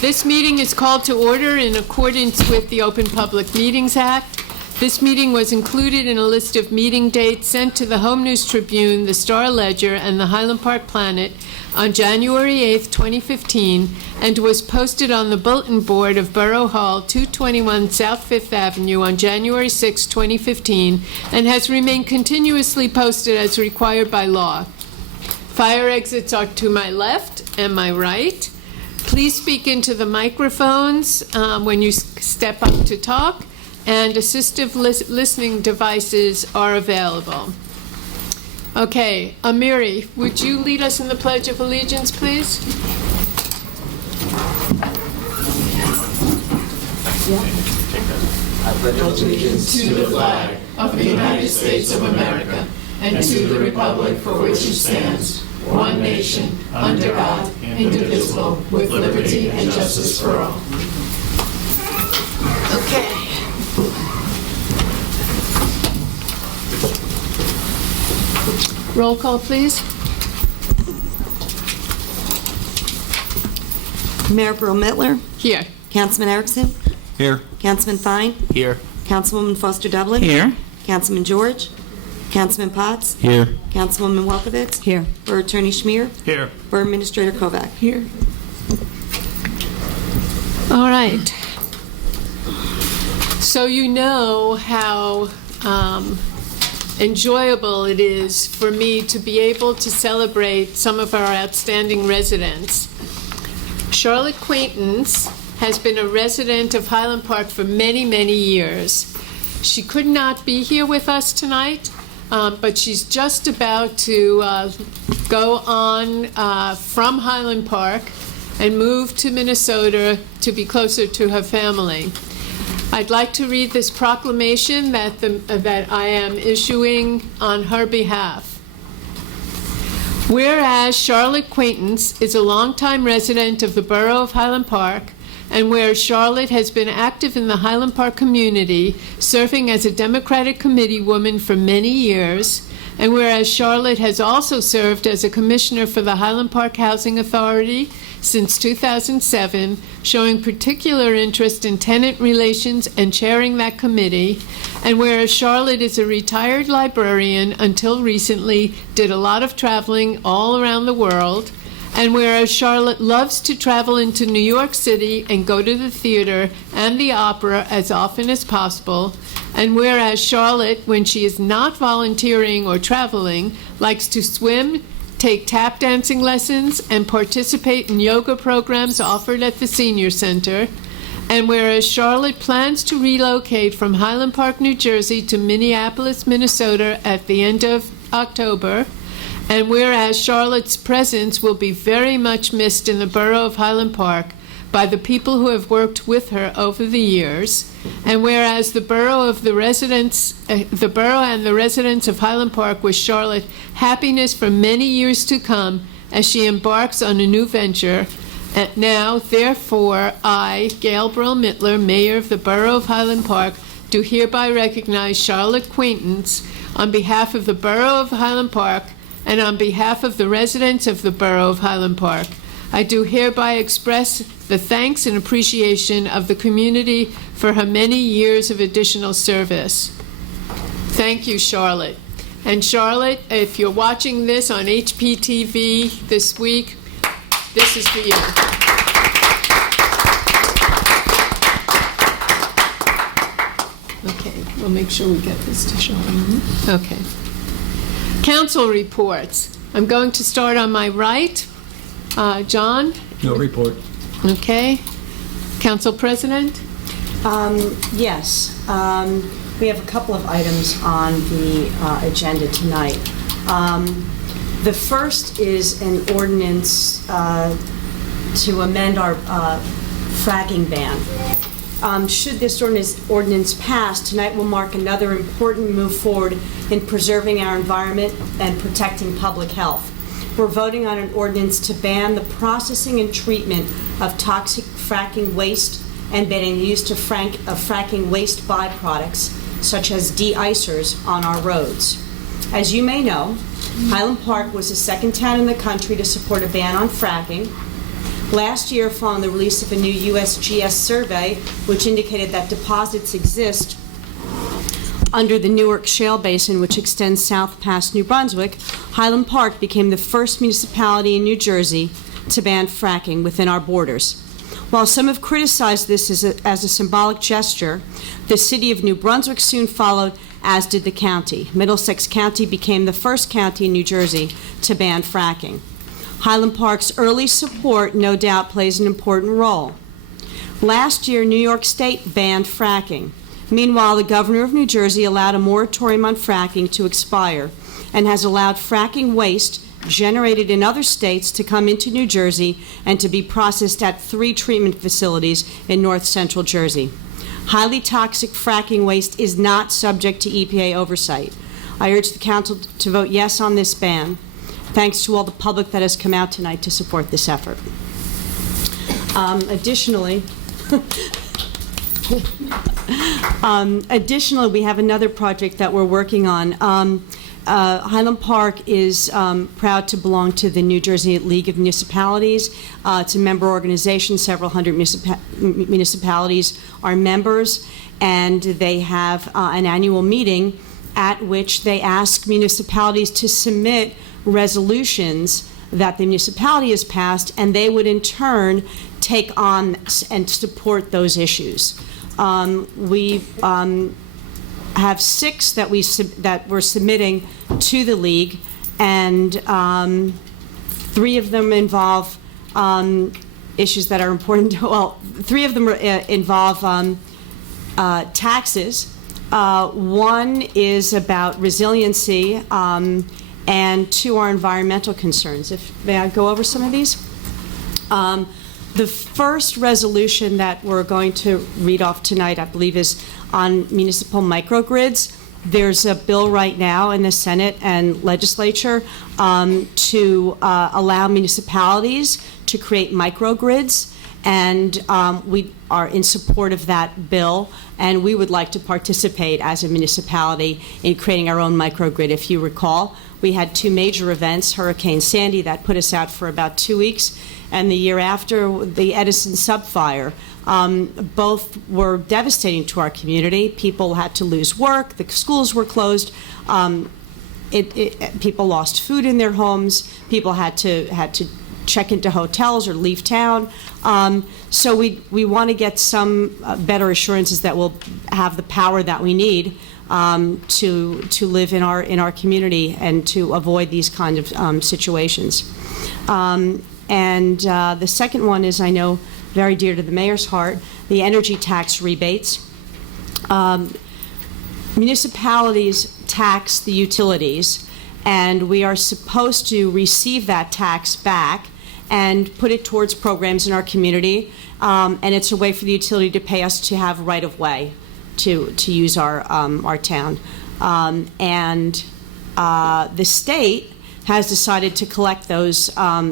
This meeting is called to order in accordance with the Open Public Meetings Act. This meeting was included in a list of meeting dates sent to the Home News Tribune, the Star Ledger, and the Highland Park Planet on January 8th, 2015, and was posted on the bulletin board of Borough Hall, 221 South Fifth Avenue on January 6, 2015, and has remained continuously posted as required by law. Fire exits are to my left and my right. Please speak into the microphones when you step up to talk, and assistive listening devices are available. Okay, Amiri, would you lead us in the Pledge of Allegiance, please? I pledge allegiance to the flag of the United States of America and to the republic for which it stands, one nation, under God, indivisible, with liberty and justice for all. Okay. Roll call, please. Mayor Brill-Mittler. Here. Councilman Erickson. Here. Councilman Fine. Here. Councilwoman Foster Dublin. Here. Councilman George. Councilman Potts. Here. Councilwoman Welkowitz. Here. Borough Attorney Schmier. Here. Borough Administrator Kovac. Here. All right. So you know how enjoyable it is for me to be able to celebrate some of our outstanding residents. Charlotte Quaintance has been a resident of Highland Park for many, many years. She could not be here with us tonight, but she's just about to go on from Highland Park and move to Minnesota to be closer to her family. I'd like to read this proclamation that I am issuing on her behalf. Whereas Charlotte Quaintance is a longtime resident of the Borough of Highland Park, and where Charlotte has been active in the Highland Park community, serving as a Democratic committee woman for many years, and whereas Charlotte has also served as a commissioner for the Highland Park Housing Authority since 2007, showing particular interest in tenant relations and chairing that committee, and whereas Charlotte is a retired librarian until recently, did a lot of traveling all around the world, and whereas Charlotte loves to travel into New York City and go to the theater and the opera as often as possible, and whereas Charlotte, when she is not volunteering or traveling, likes to swim, take tap dancing lessons, and participate in yoga programs offered at the Senior Center, and whereas Charlotte plans to relocate from Highland Park, New Jersey to Minneapolis, Minnesota at the end of October, and whereas Charlotte's presence will be very much missed in the Borough of Highland Park by the people who have worked with her over the years, and whereas the Borough and the residents of Highland Park wish Charlotte happiness for many years to come as she embarks on a new venture, and now, therefore, I, Gail Brill-Mittler, Mayor of the Borough of Highland Park, do hereby recognize Charlotte Quaintance on behalf of the Borough of Highland Park and on behalf of the residents of the Borough of Highland Park. I do hereby express the thanks and appreciation of the community for her many years of additional service. Thank you, Charlotte. And Charlotte, if you're watching this on HPTV this week, this is for you. Okay, we'll make sure we get this to Charlotte. Okay. Council reports. I'm going to start on my right. John? No report. Okay. Council President? Yes. We have a couple of items on the agenda tonight. The first is an ordinance to amend our fracking ban. Should this ordinance pass, tonight will mark another important move forward in preserving our environment and protecting public health. We're voting on an ordinance to ban the processing and treatment of toxic fracking waste and banning the use of fracking waste byproducts, such as de-icers, on our roads. As you may know, Highland Park was the second town in the country to support a ban on fracking. Last year, following the release of a new USGS survey, which indicated that deposits exist under the Newark Shale Basin, which extends south past New Brunswick, Highland Park became the first municipality in New Jersey to ban fracking within our borders. While some have criticized this as a symbolic gesture, the city of New Brunswick soon followed, as did the county. Middlesex County became the first county in New Jersey to ban fracking. Highland Park's early support no doubt plays an important role. Last year, New York State banned fracking. Meanwhile, the governor of New Jersey allowed a moratorium on fracking to expire and has allowed fracking waste generated in other states to come into New Jersey and to be processed at 3 treatment facilities in north central Jersey. Highly toxic fracking waste is not subject to EPA oversight. I urge the council to vote yes on this ban. Thanks to all the public that has come out tonight to support this effort. Additionally, we have another project that we're working on. Highland Park is proud to belong to the New Jersey League of Municipalities. It's a member organization. Several hundred municipalities are members, and they have an annual meeting at which they ask municipalities to submit resolutions that the municipality has passed, and they would in turn take on and support those issues. We have 6 that we're submitting to the league, and 3 of them involve issues that are important. Well, 3 of them involve taxes. 1 is about resiliency, and 2 are environmental concerns. May I go over some of these? The first resolution that we're going to read off tonight, I believe, is on municipal microgrids. There's a bill right now in the Senate and legislature to allow municipalities to create microgrids, and we are in support of that bill, and we would like to participate as a municipality in creating our own microgrid. If you recall, we had 2 major events, Hurricane Sandy, that put us out for about 2 weeks, and the year after, the Edison subfire. Both were devastating to our community. People had to lose work. The schools were closed. People lost food in their homes. People had to check into hotels or leave town. So we want to get some better assurances that we'll have the power that we need to live in our community and to avoid these kind of situations. And the second one is, I know, very dear to the mayor's heart, the energy tax rebates. Municipalities tax the utilities, and we are supposed to receive that tax back and put it towards programs in our community, and it's a way for the utility to pay us to have right-of-way to use our town. And the state has decided to collect those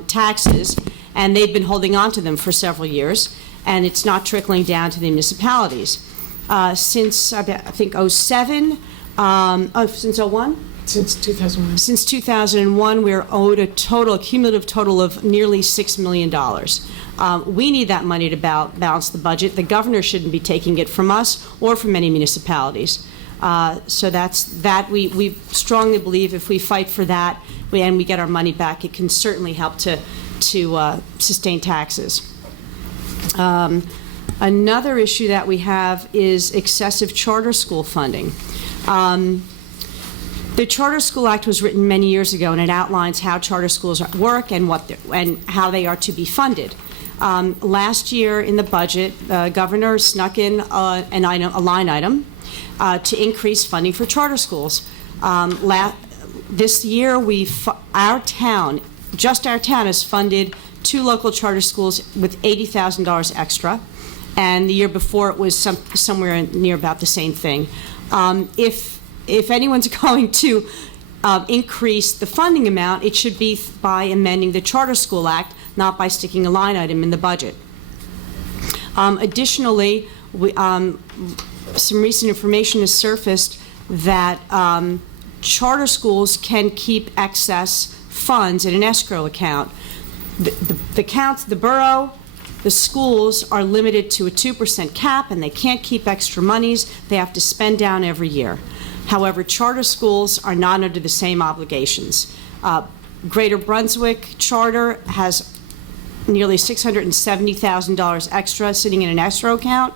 taxes, and they've been holding on to them for several years, and it's not trickling down to the municipalities. Since, I think, 07, since 01? Since 2001. Since 2001, we're owed a cumulative total of nearly $6 million. We need that money to balance the budget. The governor shouldn't be taking it from us or from any municipalities. So that's that. We strongly believe if we fight for that and we get our money back, it can certainly help to sustain taxes. Another issue that we have is excessive charter school funding. The Charter School Act was written many years ago, and it outlines how charter schools work and how they are to be funded. Last year in the budget, the governor snuck in a line item to increase funding for charter schools. This year, our town has funded 2 local charter schools with $80,000 extra, and the year before it was somewhere near about the same thing. If anyone's going to increase the funding amount, it should be by amending the Charter School Act, not by sticking a line item in the budget. Additionally, some recent information has surfaced that charter schools can keep excess funds in an escrow account. the borough, the schools are limited to a 2% cap, and they can't keep extra monies. They have to spend down every year. However, charter schools are not under the same obligations. Greater Brunswick Charter has nearly $670,000 extra sitting in an escrow account,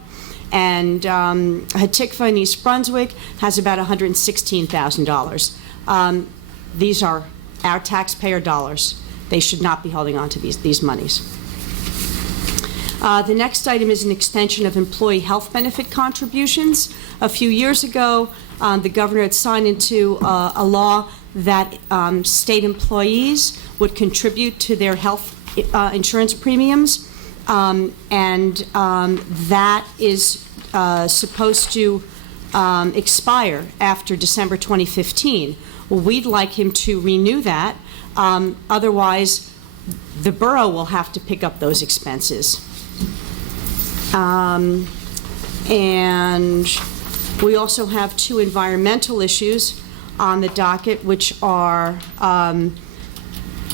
and Hatikva in East Brunswick has about $116,000. These are our taxpayer dollars. They should not be holding on to these monies. The next item is an extension of employee health benefit contributions. A few years ago, the governor had signed into a law that state employees would contribute to their health insurance premiums, and that is supposed to expire after December 2015. Well, we'd like him to renew that. Otherwise, the borough will have to pick up those expenses. And we also have two environmental issues on the docket, which are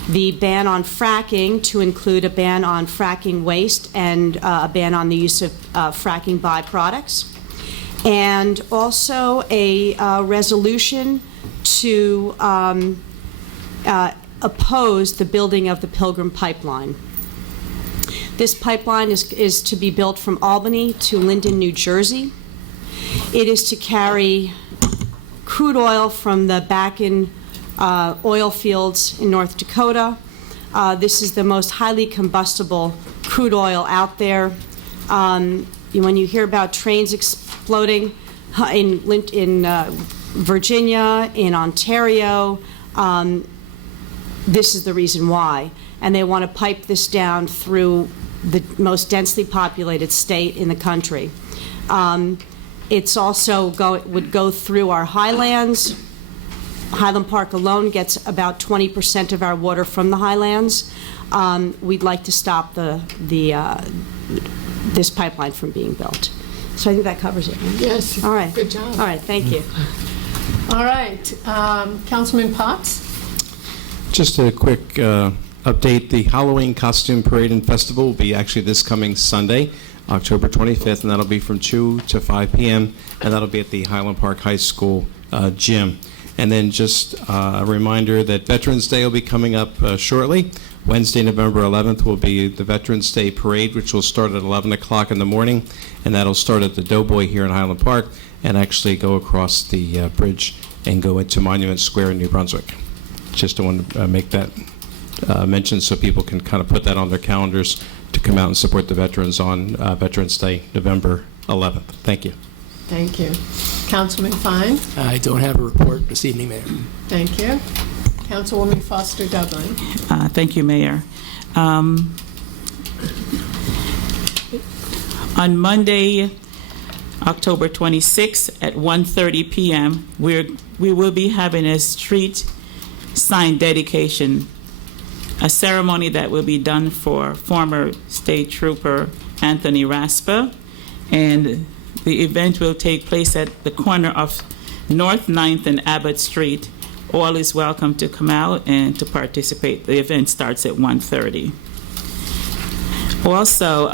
the ban on fracking, to include a ban on fracking waste and a ban on the use of fracking byproducts, and also a resolution to oppose the building of the Pilgrim Pipeline. This pipeline is to be built from Albany to Linden, New Jersey. It is to carry crude oil from the Bakken oil fields in North Dakota. This is the most highly combustible crude oil out there. When you hear about trains exploding in Virginia, in Ontario, this is the reason why. And they want to pipe this down through the most densely populated state in the country. It's also would go through our Highlands. Highland Park alone gets about 20% of our water from the Highlands. We'd like to stop this pipeline from being built. So I think that covers it. Right? Yes. All right. Good job. All right. Thank you. All right. Councilman Potts? Just a quick update. The Halloween Costume Parade and Festival will be actually this coming Sunday, October 25th, and that'll be from 2 to 5 p.m., and that'll be at the Highland Park High School gym. And then just a reminder that Veterans Day will be coming up shortly. Wednesday, November 11th, will be the Veterans Day Parade, which will start at 11 o'clock in the morning, and that'll start at the Doughboy here in Highland Park and actually go across the bridge and go into Monument Square in New Brunswick. Just want to make that mention so people can kind of put that on their calendars to come out and support the veterans on Veterans Day, November 11th. Thank you. Thank you. Councilman Fine? I don't have a report this evening, Mayor. Thank you. Councilwoman Foster Dublin? Thank you, Mayor. On Monday, October 26th at 1:30 p.m., we will be having a street sign dedication, a ceremony that will be done for former State Trooper Anthony Raspa, and the event will take place at the corner of North 9th and Abbott Street. All is welcome to come out and to participate. The event starts at 1:30. Also,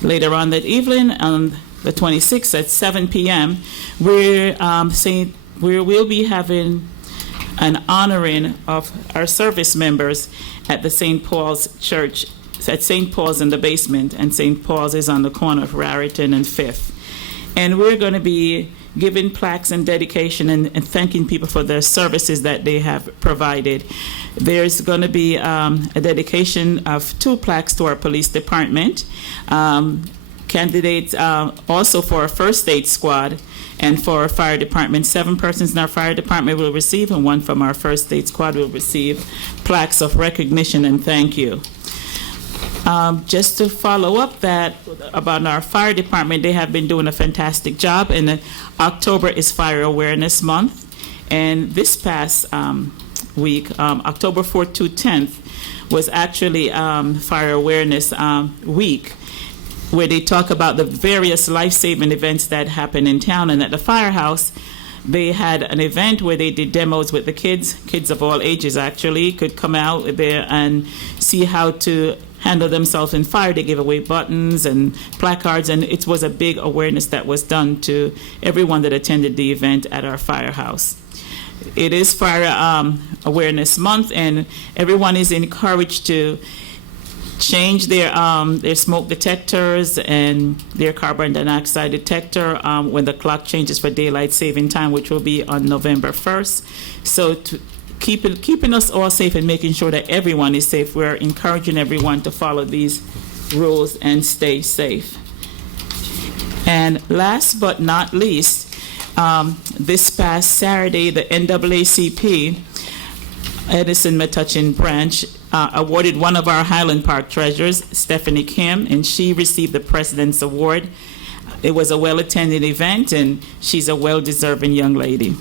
later on that evening, on the 26th at 7 p.m., we will be having an honoring of our service members at the St. Paul's Church, at St. Paul's in the basement, and St. Paul's is on the corner of Raritan and 5th. And we're going to be giving plaques and dedication and thanking people for their services that they have provided. There's going to be a dedication of 2 plaques to our police department, candidates also for our first aid squad, and for our fire department. 7 persons in our fire department will receive, and 1 from our first aid squad will receive plaques of recognition and thank you. Just to follow up that about our fire department, they have been doing a fantastic job, and October is Fire Awareness Month. And this past week, October 4th to 10th, was actually Fire Awareness Week, where they talk about the various life-saving events that happen in town. And at the firehouse, They had an event where they did demos with the kids of all ages actually, could come out there and see how to handle themselves in fire. They gave away buttons and placards, and it was a big awareness that was done to everyone that attended the event at our firehouse. It is Fire Awareness Month, and everyone is encouraged to change their smoke detectors and their carbon dioxide detector when the clock changes for daylight saving time, which will be on November 1st. So to keeping us all safe and making sure that everyone is safe, we're encouraging everyone to follow these rules and stay safe. And last but not least, this past Saturday, the NAACP Edison Metuchen branch awarded one of our Highland Park treasures, Stephanie Kim, and she received the President's Award. It was a well-attended event, and she's a well-deserving young lady.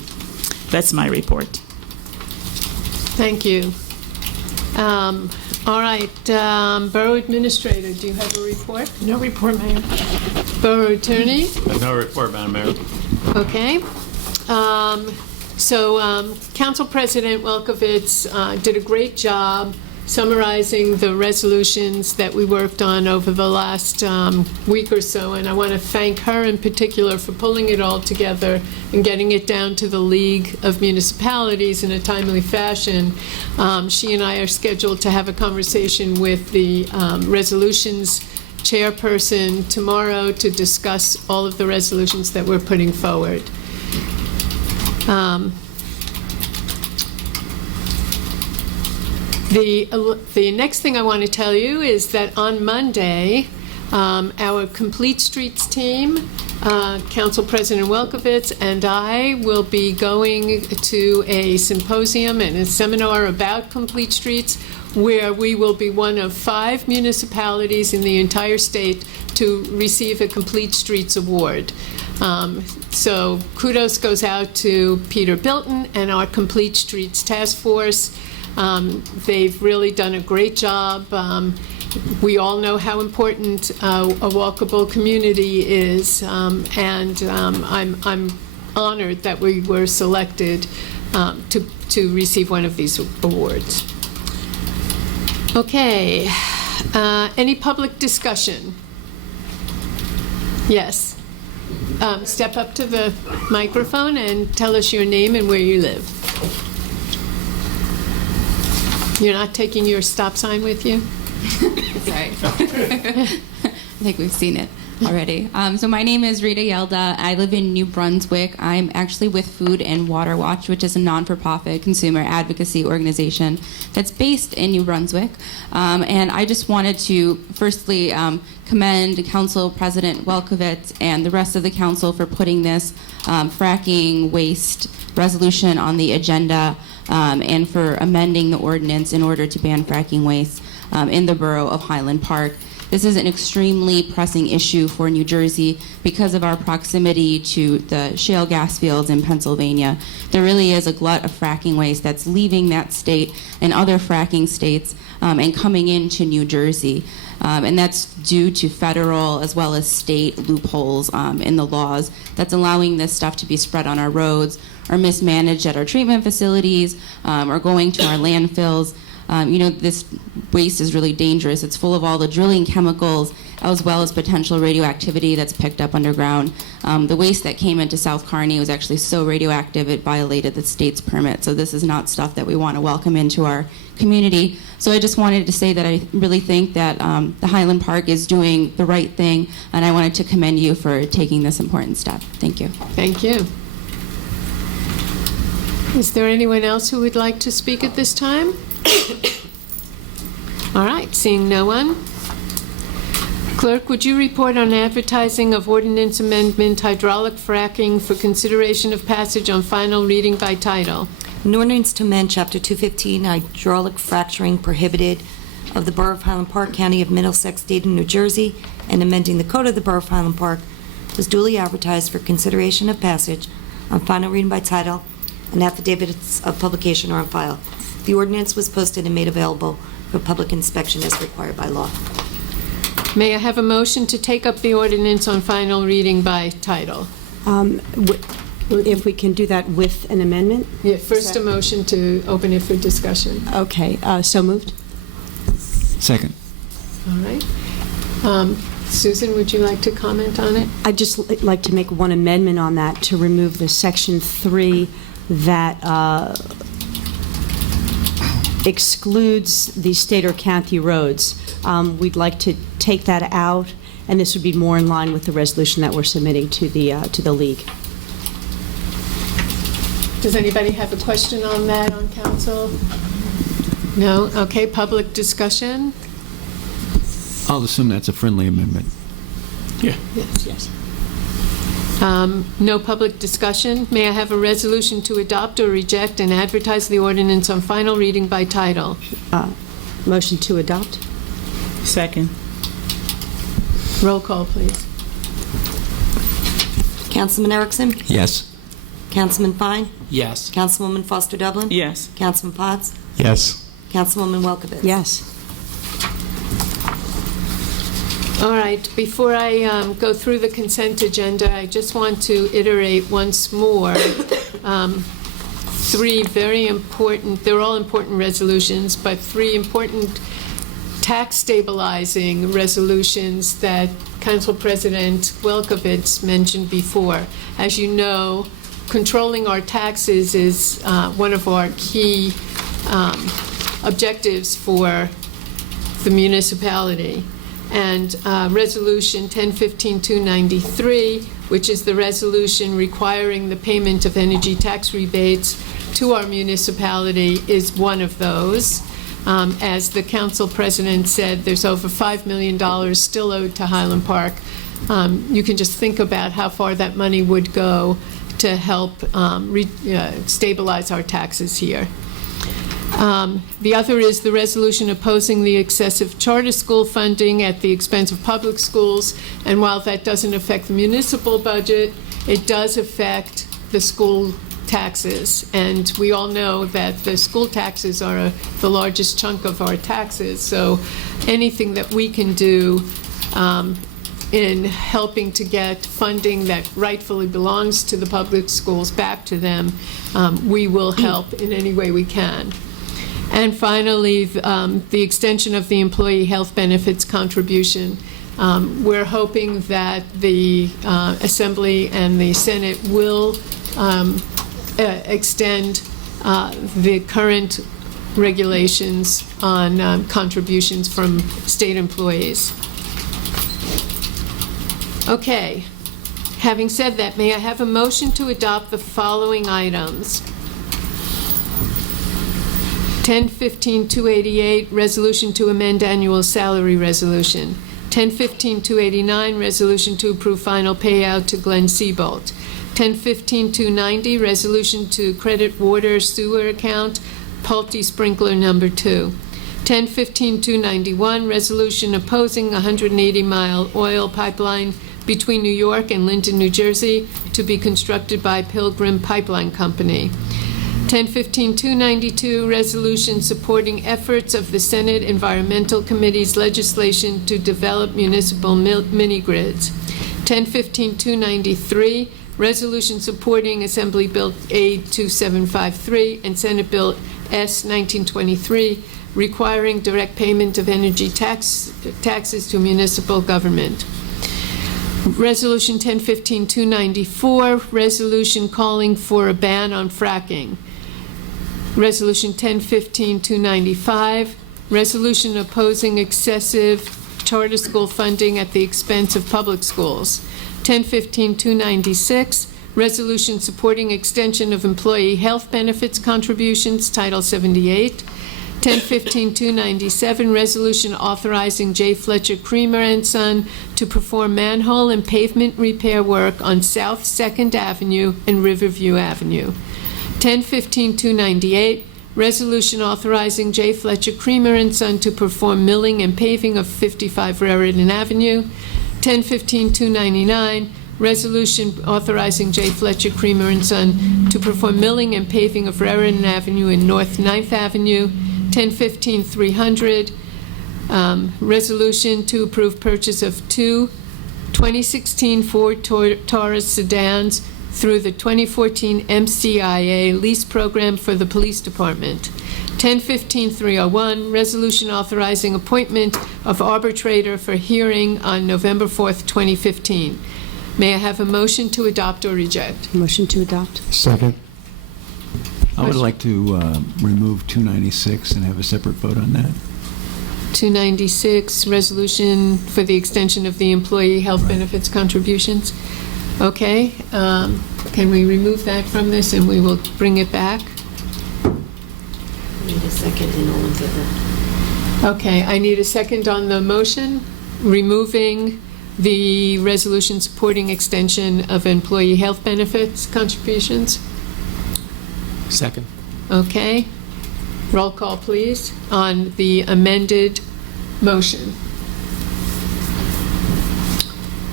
That's my report. Thank you. All right, Borough Administrator, do you have a report? No report, Mayor. Borough Attorney? No report, Madam Mayor. Okay. Council President Welkowitz did a great job summarizing the resolutions that we worked on over the last week or so, and I want to thank her in particular for pulling it all together and getting it down to the League of Municipalities in a timely fashion. She and I are scheduled to have a conversation with the resolutions chairperson tomorrow to discuss all of the resolutions that we're putting forward. The next thing I want to tell you is that on Monday, our Complete Streets team, Council President Welkowitz and I will be going to a symposium and a seminar about Complete Streets, where we will be one of 5 municipalities in the entire state to receive a Complete Streets Award. So kudos goes out to Peter Bilton and our Complete Streets Task Force. They've really done a great job. We all know how important a walkable community is, and I'm honored that we were selected to receive one of these awards. Okay, any public discussion? Yes. Step up to the microphone and tell us your name and where you live. You're not taking your stop sign with you? Sorry. I think we've seen it already. So my name is Rita Yelda. I live in New Brunswick. I'm actually with Food and Water Watch, which is a non-for-profit consumer advocacy organization that's based in New Brunswick. And I just wanted to firstly commend Council President Welkowitz and the rest of the council for putting this fracking waste resolution on the agenda and for amending the ordinance in order to ban fracking waste in the borough of Highland Park. This is an extremely pressing issue for New Jersey because of our proximity to the shale gas fields in Pennsylvania. There really is a glut of fracking waste that's leaving that state and other fracking states and coming into New Jersey. And that's due to federal as well as state loopholes in the laws that's allowing this stuff to be spread on our roads or mismanaged at our treatment facilities or going to our landfills. This waste is really dangerous. It's full of all the drilling chemicals as well as potential radioactivity that's picked up underground. The waste that came into South Kearney was actually so radioactive it violated the state's permit. So this is not stuff that we want to welcome into our community. So I just wanted to say that I really think that the Highland Park is doing the right thing, and I wanted to commend you for taking this important step. Thank you. Thank you. Is there anyone else who would like to speak at this time? All right, seeing no one. Clerk, would you report on advertising of ordinance amendment hydraulic fracking for consideration of passage on final reading by title? An ordinance to amend Chapter 215, hydraulic fracturing prohibited of the Borough of Highland Park, County of Middlesex, State of New Jersey, and amending the Code of the Borough of Highland Park was duly advertised for consideration of passage on final reading by title, and affidavits of publication are on file. The ordinance was posted and made available for public inspection as required by law. May I have a motion to take up the ordinance on final reading by title? If we can do that with an amendment? Yeah, first a motion to open it for discussion. Okay, so moved. Second. All right. Susan, would you like to comment on it? I'd just like to make one amendment on that to remove the Section 3 that excludes the state or county roads. We'd like to take that out, and this would be more in line with the resolution that we're submitting to the league. Does anybody have a question on that on council? No? Okay, public discussion? I'll assume that's a friendly amendment. Yeah. Yes. No public discussion. May I have a resolution to adopt or reject and advertise the ordinance on final reading by title? Motion to adopt? Second. Roll call, please. Councilman Erickson? Yes. Councilman Fine? Yes. Councilwoman Foster Dublin? Yes. Councilman Potts? Yes. Councilwoman Welkowitz? Yes. All right, before I go through the consent agenda, I just want to iterate once more three very important, they're all important resolutions, but three important tax stabilizing resolutions that Council President Welkowitz mentioned before. As you know, controlling our taxes is one of our key objectives for the municipality. And Resolution 1015-293, which is the resolution requiring the payment of energy tax rebates to our municipality, is one of those. As the council president said, there's over $5 million still owed to Highland Park. You can just think about how far that money would go to help stabilize our taxes here. The other is the resolution opposing the excessive charter school funding at the expense of public schools. And while that doesn't affect the municipal budget, it does affect the school taxes. And we all know that the school taxes are the largest chunk of our taxes. So anything that we can do in helping to get funding that rightfully belongs to the public schools back to them, we will help in any way we can. And finally, the extension of the employee health benefits contribution. We're hoping that the Assembly and the Senate will extend the current regulations on contributions from state employees. Okay. Having said that, may I have a motion to adopt the following items? 1015-288, resolution to amend annual salary resolution. 1015-289, resolution to approve final payout to Glenn Seabolt. 1015-290, resolution to credit water sewer account, Pulte Sprinkler number 2. 1015-291, resolution opposing 180-mile oil pipeline between New York and Linden, New Jersey, to be constructed by Pilgrim Pipeline Company. 1015-292, resolution supporting efforts of the Senate Environmental Committee's legislation to develop municipal mini-grids. 1015-293, resolution supporting Assembly Bill A 2753 and Senate Bill S 1923, requiring direct payment of energy taxes to municipal government. Resolution 1015-294, resolution calling for a ban on fracking. Resolution 1015-295, resolution opposing excessive charter school funding at the expense of public schools. 1015-296, resolution supporting extension of employee health benefits contributions, Title 78. 1015-297, resolution authorizing J. Fletcher Creamer and Son to perform manhole and pavement repair work on South 2nd Avenue and Riverview Avenue. 1015-298, resolution authorizing J. Fletcher Creamer and Son to perform milling and paving of 55 Raritan Avenue. 1015-299, resolution authorizing J. Fletcher Creamer and Son to perform milling and paving of Raritan Avenue and North 9th Avenue. 1015-300, resolution to approve purchase of two 2016 Ford Taurus sedans through the 2014 MCIA lease program for the police department. 10-15-301, resolution authorizing appointment of arbitrator for hearing on November 4th, 2015. May I have a motion to adopt or reject? Motion to adopt. Second. I would like to remove 296 and have a separate vote on that. 296, resolution for the extension of the employee health benefits contributions. Okay, can we remove that from this and we will bring it back? Need a second and all in favor. Okay, I need a second on the motion, removing the resolution supporting extension of employee health benefits contributions. Second. Okay, roll call, please, on the amended motion.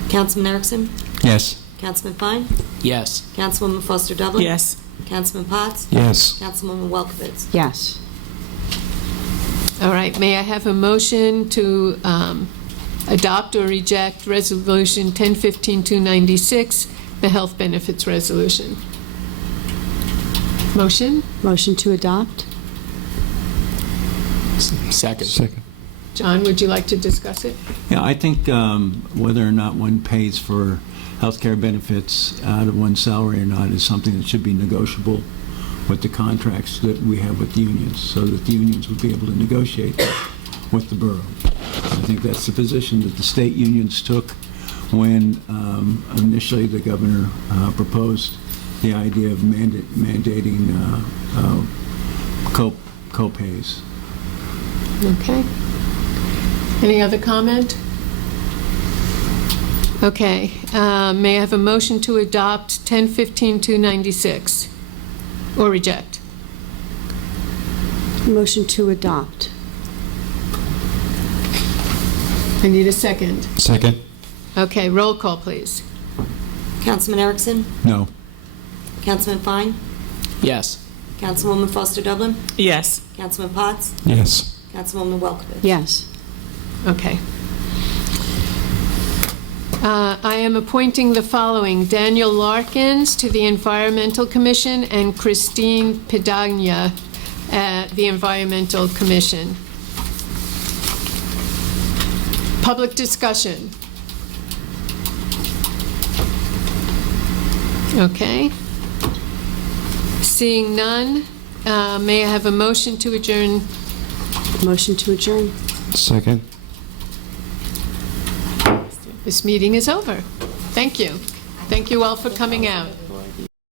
Councilman Erickson? Yes. Councilman Fine? Yes. Councilwoman Foster Dublin? Yes. Councilman Potts? Yes. Councilwoman Welkowitz? Yes. All right, may I have a motion to adopt or reject Resolution 1015-296, the health benefits resolution? Motion? Motion to adopt. Second. Second. John, would you like to discuss it? Yeah, I think whether or not one pays for health care benefits out of one's salary or not is something that should be negotiable with the contracts that we have with the unions, so that the unions would be able to negotiate with the borough. I think that's the position that the state unions took when initially the governor proposed the idea of mandating co-pays. Okay. Any other comment? Okay, may I have a motion to adopt 1015-296 or reject? Motion to adopt. I need a second. Second. Okay, roll call, please. Councilman Erickson? No. Councilman Fine? Yes. Councilwoman Foster Dublin? Yes. Councilman Potts? Yes. Councilwoman Welkowitz? Yes. Okay. I am appointing the following: Daniel Larkins to the Environmental Commission and Christine Pidagna at the Environmental Commission. Public discussion. Okay. Seeing none, may I have a motion to adjourn? Motion to adjourn. Second. This meeting is over. Thank you. Thank you all for coming out.